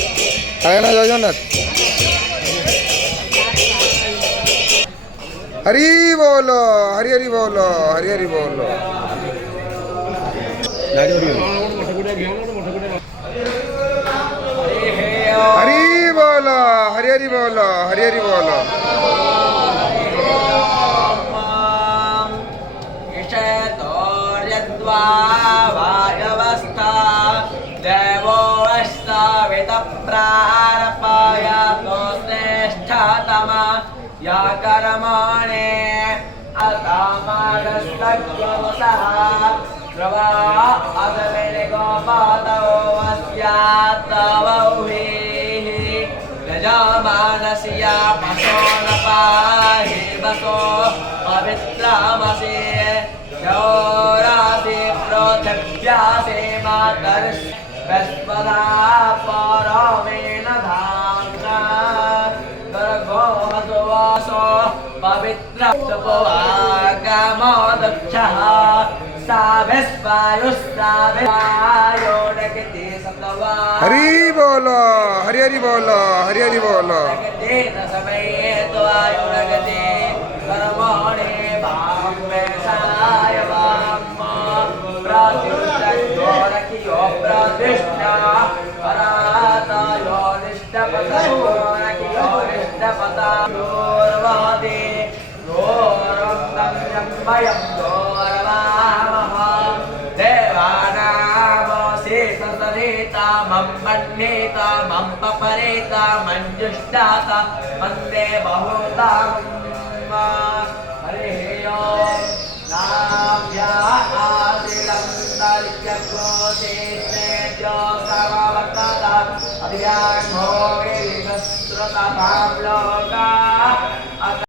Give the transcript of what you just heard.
आया जय जगन्नाथ हरि बोलो हरि हरि बोलो हरि हरि बोलो हरि बोलो हरि हरि बोलो हरि हरि बोलो वायवस्था देवो अष्टावित प्रारपयतो श्रेष्ठतम या कर्मणे अतामागस्तज्ञोषः प्रवा अदमिनिगोपादो अस्यात्तवौहिः यजमानस्या पशो न पाहि वसो पवित्रमसि योरासि पृथिव्यासि मातर्स्वदा परमेन धाम्ना गर्भो हसुवासो पवित्र सुपवागमो दक्षः साभिस्वायुस्ताभिवायोडकते सतवा हरि बोलो हरि हरि बोलो हरि हरि बोलो समये त्वायुडकते कर्मणे भाम्ये साय प्रतिष्ठो प्रतिष्ठा परातयो निष्ठपतोर्निष्ठपतायोर्वहति योरन्तम्यं योरवामः देवानामशेषसरितामं मन्येतामं पपरेतामञ्जुष्टाता वन्दे बहुताम् हरिः ओम् नाभ्या आदिरन्तरिक्षकोशेष्ठेभ्यो सर्ववर्तता अभियान्मो विश्रुततां लोका